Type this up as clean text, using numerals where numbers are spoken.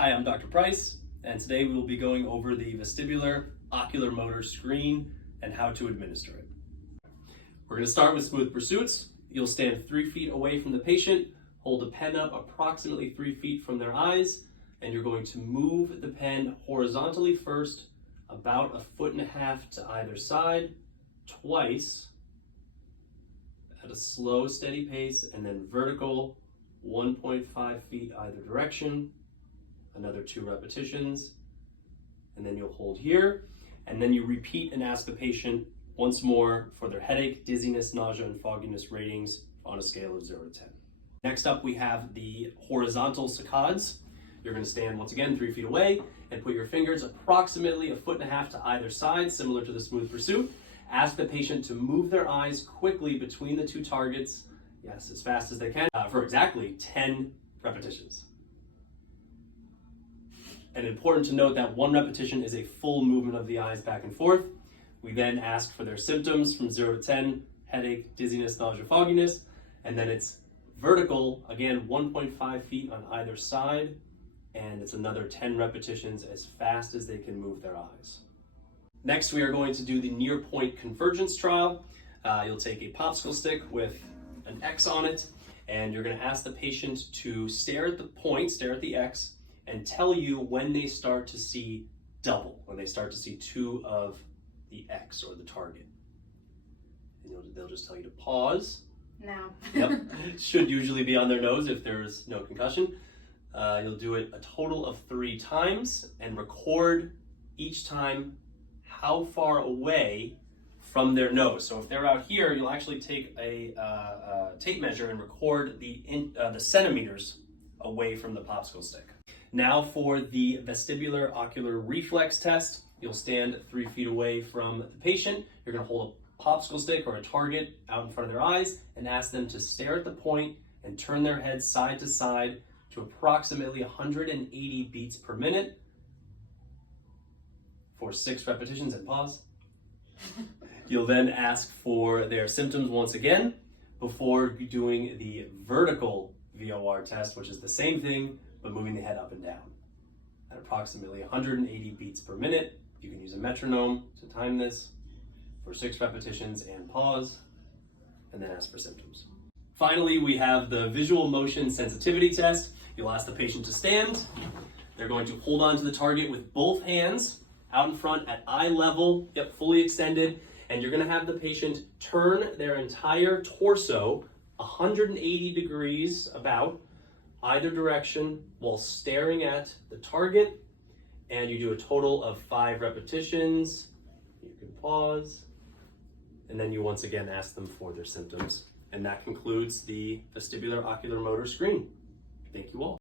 Hi, I'm Dr. Price, and today we will be going over the vestibular ocular motor screen and how to administer it. We're going to start with smooth pursuits. You'll stand 3 feet away from the patient, hold a pen up approximately 3 feet from their eyes, and you're going to move the pen horizontally first, about 1.5 feet to either side, twice, at a slow, steady pace, and then vertical, 1.5 feet either direction, another 2 repetitions, and then you'll hold here, and then you repeat and ask the patient once more for their headache, dizziness, nausea, and fogginess ratings on a scale of 0 to 10. Next up, we have the horizontal saccades. You're going to stand once again 3 feet away and put your fingers approximately 1.5 feet to either side, similar to the smooth pursuit. Ask the patient to move their eyes quickly between the 2 targets, yes, as fast as they can, for exactly 10 repetitions. And important to note that 1 repetition is a full movement of the eyes back and forth. We then ask for their symptoms from 0 to 10, headache, dizziness, nausea, fogginess, and then it's vertical, again, 1.5 feet on either side, and it's another 10 repetitions as fast as they can move their eyes. Next, we are going to do the near point convergence trial. You'll take a popsicle stick with an X on it, and you're going to ask the patient to stare at the point, stare at the X, and tell you when they start to see double, when they start to see 2 of the X or the target. And they'll just tell you to pause. Now. Yep. Should usually be on their nose if there's no concussion. You'll do it a total of 3 times and record each time how far away from their nose. So if they're out here, you'll actually take a tape measure and record the centimeters away from the popsicle stick. Now for the vestibular ocular reflex test, you'll stand 3 feet away from the patient. You're going to hold a popsicle stick or a target out in front of their eyes and ask them to stare at the point and turn their head side to side to approximately 180 beats per minute for 6 repetitions and pause. You'll then ask for their symptoms once again before doing the vertical VOR test, which is the same thing, but moving the head up and down at approximately 180 beats per minute. You can use a metronome to time this for 6 repetitions and pause, and then ask for symptoms. Finally, we have the visual motion sensitivity test. You'll ask the patient to stand. They're going to hold on to the target with both hands out in front at eye level, yep, fully extended, and you're going to have the patient turn their entire torso 180 degrees about either direction while staring at the target, and you do a total of 5 repetitions. You can pause, and then you once again ask them for their symptoms. And that concludes the vestibular ocular motor screen. Thank you all.